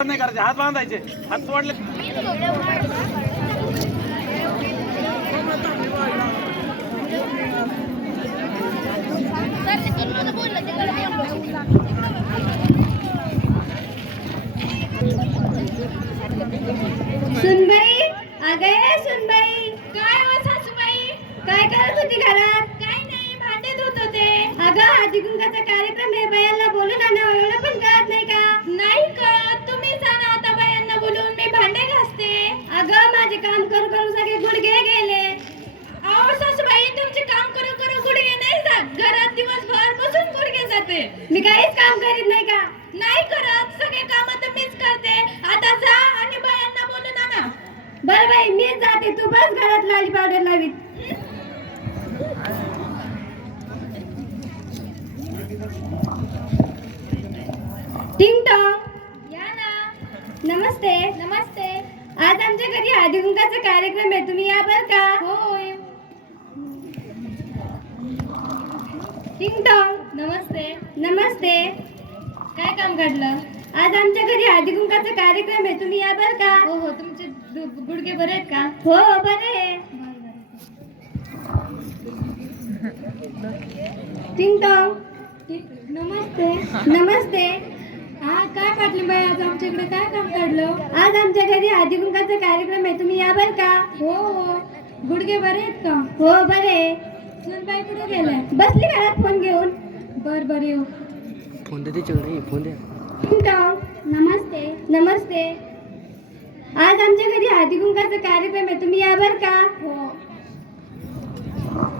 नाही करायचे, हात बांधायचे, हात सोडले. सुनबाई, अगं सुनबाई, काय हो सासूबाई, काय करत होती घरात? काय नाही, भांडे धुत होते. अगं हळदी कुंकाचा कार्यक्रम आहे, बायांना बोलून आणा. एवढं पण कळत नाही का? नाही कळत, तुम्ही जाणा आता बायांना बोलून, मी भांडे घासते. अगं माझे काम करू करू सगळे गुडघे गेले. अहो सासूबाई, तुमचे काम करू करू गुडघे नाही जात, घरात दिवसभर बसून गुडघे जाते. मी काहीच काम करीत नाही का? नाही करत, सगळे काम तर मीच करते. आता जा आणि बायांना बोलून आणा. बरं बाई, मीच जाते, तू बस घरात लाली पावडर लावीत. टिंग टॉंग, या ना. नमस्ते. नमस्ते. आज आमच्या घरी हळदी कुंकाचा कार्यक्रम आहे, तुम्ही या बर का? होय. टिंग टॉंग, नमस्ते. नमस्ते. काय काम काढलं? आज आमच्या घरी हळदी कुंकाचा कार्यक्रम आहे, तुम्ही या बर का? हो हो. तुमचे गुडघे बरे आहेत का? हो बरे आहे. टिंग टॉंग, नमस्ते. नमस्ते. हा, काय काढले बाई आज आमच्याकडे? काय काम काढलं? आज आमच्या घरी हळदी कुंकाचा कार्यक्रम आहे, तुम्ही या बर का? हो हो. गुडघे बरे आहेत का? हो बरे. सुनबाई कुठे गेलाय? बसली घरात फोन घेऊन. बर बर, येऊ. फोन दे तिच्याकडे, फोन दे. टिंग टॉंग, नमस्ते. नमस्ते. आज आमच्या घरी हळदी कुंकाचा कार्यक्रम आहे, तुम्ही या बर का? हो.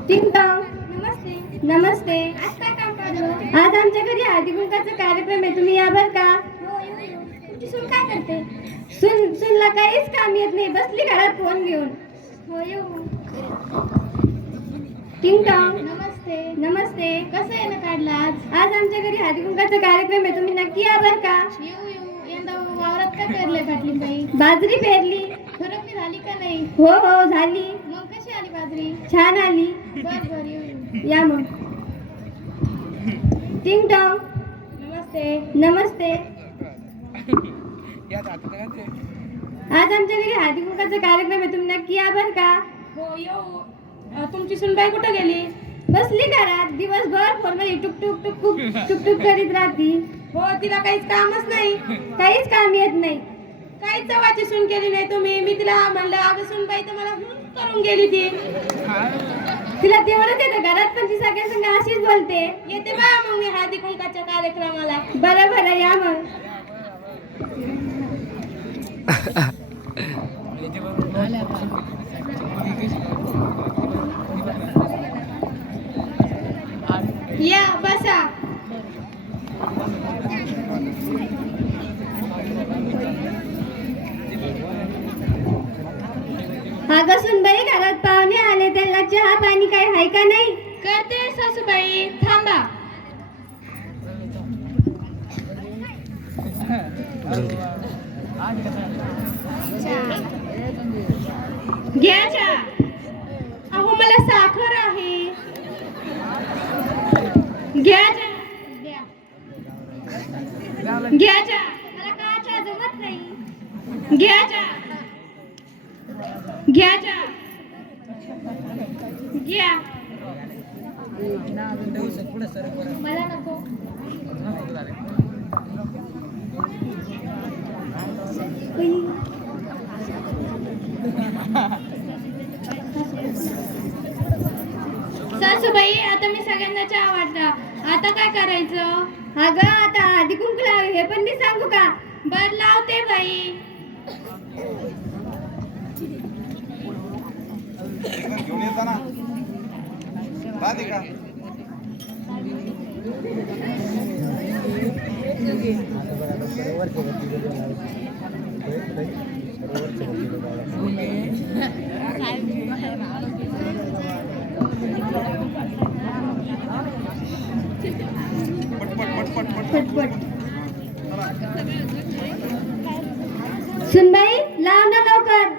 टिंग टॉंग, नमस्ते. नमस्ते. आज काय काम काढलं? आज आमच्या घरी हळदी कुंकाचा कार्यक्रम आहे, तुम्ही या बर का? हो, येऊ. तुमची सून काय करते? सूनला काहीच काम येत नाही, बसली घरात फोन घेऊन. हो, येऊ. टिंग टॉंग, नमस्ते. नमस्ते. कसं आहे ना काढला आज? आज आमच्या घरी हळदी कुंकाचा कार्यक्रम आहे, तुम्ही नक्की या बर का? येऊ येऊ. यंदा वावरात काय पेरलंय पाटली बाई? बाजरी पेरली. खरं झाली का नाही? हो हो झाली. मग कशी आली बाजरी? छान आली. बर बर, येऊ येऊ. या मग. टिंग टॉंग, नमस्ते. नमस्ते. आज आमच्या घरी हळदी कुंकाचा कार्यक्रम आहे, तुम्ही नक्की या बर का? हो, येऊ. तुमची सुनबाई कुठं गेली? बसली घरात, दिवसभर फोनवर टुक टुक टुक टुक टुक करीत राहती. हो, तिला काहीच कामच नाही, काहीच काम येत नाही. काहीच चवाची सून केली नाही तुम्ही. मी तिला म्हणलं, अगं सुनबाई तर मला करून गेली ती. तिला तेवढंच येतं घरात, पण ती सगळ्या संग अशीच बोलते. येते बा मग मी हळदी कुंकाच्या कार्यक्रमाला. बरं बरं, या मग. या बसा. अगं सुनबाई, घरात पाहुणे आले, त्यांना चहा पाणी काय आहे का नाही? करते सासूबाई, थांबा. घ्या चहा. अहो मला साखर आहे. घ्या चहा. घ्या. घ्या चहा. मला का चहा जमत नाही. घ्या चहा. घ्या चहा. घ्या. मला नको. सासूबाई, आता मी सगळ्यांना चहा वाटला, आता काय करायचं? अगं आता हळदी कुंकू लाव, हे पण मी सांगू का? बर लावते बाई. घेऊन येताना राधिका. सुनबाई, लाव ना लवकर.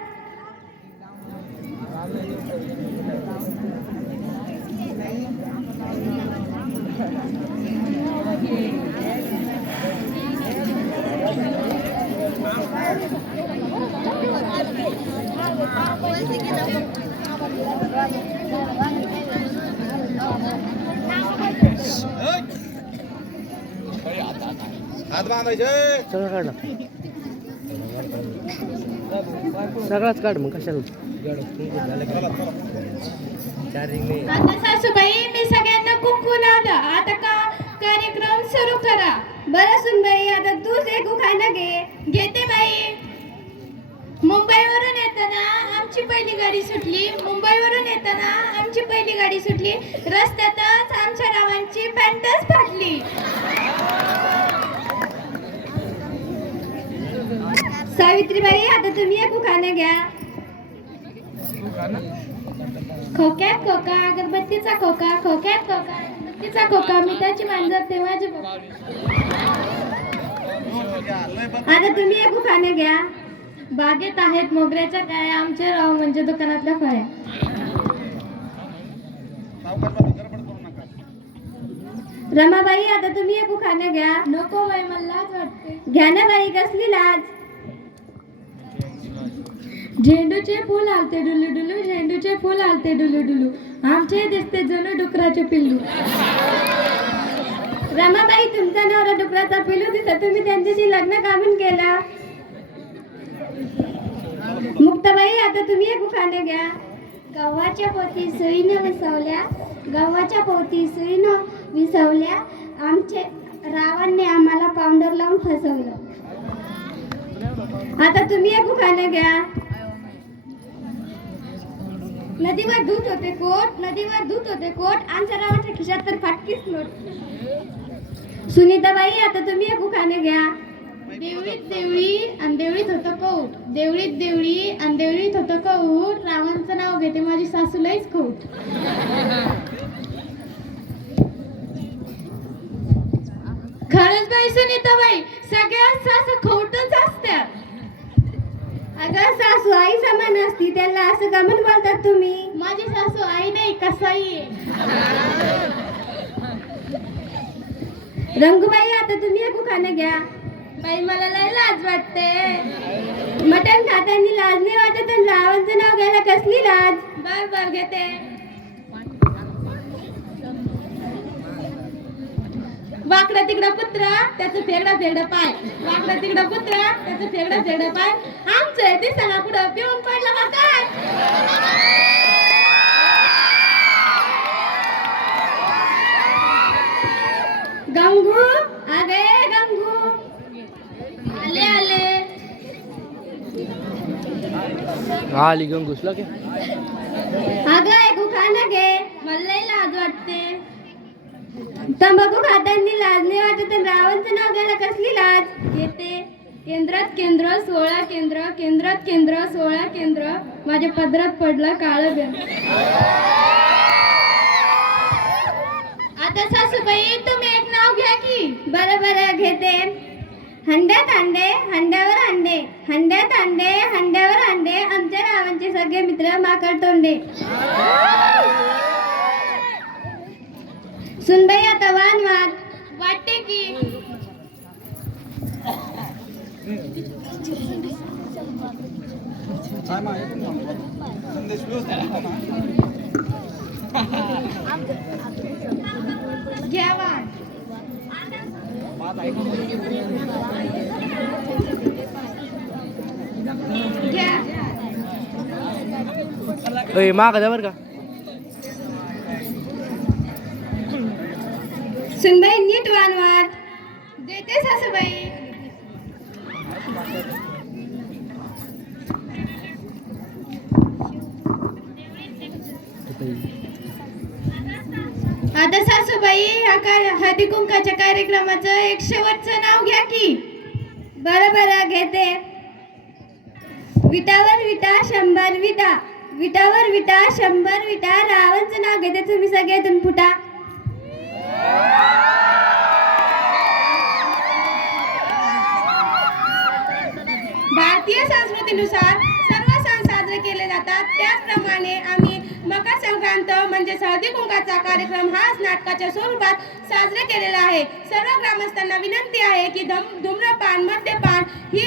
हात बांधायचे. सगळं काढला सगळाच काढ मग कशाला चार्जिंग नाही. आता सासूबाई मी सगळ्यांना कुंकू लावलं. आता का कार्यक्रम सुरू करा. बरं सुनबाई आता तूच एक उखाणं घेते बाई. मुंबईवरून येताना आमची पहिली गाडी सुटली. मुंबईवरून येताना आमची पहिली गाडी सुटली. रस्त्यातच आमच्या रावांची पॅन्टच फाटली. सावित्रीबाई आता तुम्ही एक उखाणं घ्या. खोक्यात खोका अगरबत्तीचा खोका, खोक्यात खोका अगरबत्तीचा खोका, मिठाची मांजर ते माझे बोका. आता तुम्ही एक उखाणं घ्या. बागेत आहेत मोगऱ्याच्या काय, आमचे राव म्हणजे दुकानातल्या फळ्या. रमाबाई आता तुम्ही एक उखाणं घ्या. नको बाई मला लाज वाटते. घ्या ना बाई कसली लाज. झेंडूचे फूल आलते डुलू डुलू, झेंडूचे फूल आलते डुलू डुलू, आमचे दिसते जणू डुकराचे पिल्लू. रमाबाई तुमचा नवरा डुकराचा पिल्लू दिसत, तुम्ही त्यांच्याशी लग्न का म्हणून केलं. मुक्ताबाई आता तुम्ही एक उखाणं घ्या. गव्हाच्या पोती सुईनं विसवल्या, गव्हाच्या पोती सुईनं विसवल्या, आमचे रावांनी आम्हाला पावडर लावून फसवलं. आता तुम्ही एक उखाणं घ्या. नदीवर दूध होते कोट, नदीवर दूध होते कोट, आमच्या रावाच्या खिशात तर फाटकीच नोट. सुनीताबाई आता तुम्ही एक उखाणं घ्या. देवळीत देवळी आणि देवळीत होतं कौट, देवळीत देवळी आणि देवळीत होतं कौट, रावांचं नाव घेते माझी सासू लईच खोट. खरंच बाई सुनीताबाई सगळ्या सासू खोटच असतात. अगं सासू आई समान असती, त्याला असं का म्हणून बोलतात तुम्ही. माझी सासू आई नाही कसाई आहे. रंगूबाई आता तुम्ही एक उखाणं घ्या. बाई मला लय लाज वाटते. मटण खाताना लाज नाही वाटत, रावांचं नाव घ्यायला कसली लाज. बर बर घेते. वाकडा तिकडा पुत्रा त्याचं फेगडा फेगडा पाय, वाकडा तिकडा पुत्रा त्याचं फेगडा फेगडा पाय, आमचं दिसना पुढं पिऊन पडलं का काय. गंगू अगे गंगू आले आले. आली घेऊन घुसला की. अगं एक उखाणं घे, मला लय लाज वाटते. तंबाखू खाताना लाज नाही वाटत, रावांचं नाव घ्यायला कसली लाज. येते. केंद्रात केंद्र 16 केंद्र, केंद्रात केंद्र 16 केंद्र, माझ्या पदरात पडलं काळं बेंद्र. आता सासूबाई तुम्ही एक नाव घ्या की. बरं बरं घेते. हंड्यात अंडे, हंड्यावर अंडे, हंड्यात अंडे, हंड्यावर अंडे, आमच्या रावांचे सगळे मित्र माकड तोंडे. सुनबाई आता वान वाद वाटते की. संदेश घ्या वाद. घ्या. माग द्या बरं का. सुनबाई नीट वानवाद देते सासूबाई. आता सासूबाई हळदी कुंकाच्या कार्यक्रमाचं एक शेवटचं नाव घ्या की. बरं बरं घेते. विटावर विटा 100 विटा, विटावर विटा 100 विटा, रावांचं नाव घेते तुम्ही सगळ्यातून फुटा. भारतीय संस्कृतीनुसार सर्व सण साजरे केले जातात. त्याचप्रमाणे आम्ही मकर संक्रांत म्हणजे हळदी कुंकाचा कार्यक्रम हा नाटकाच्या स्वरूपात साजरे केलेला आहे. सर्व ग्रामस्थांना विनंती आहे की धूम्रपान, मद्यपान ही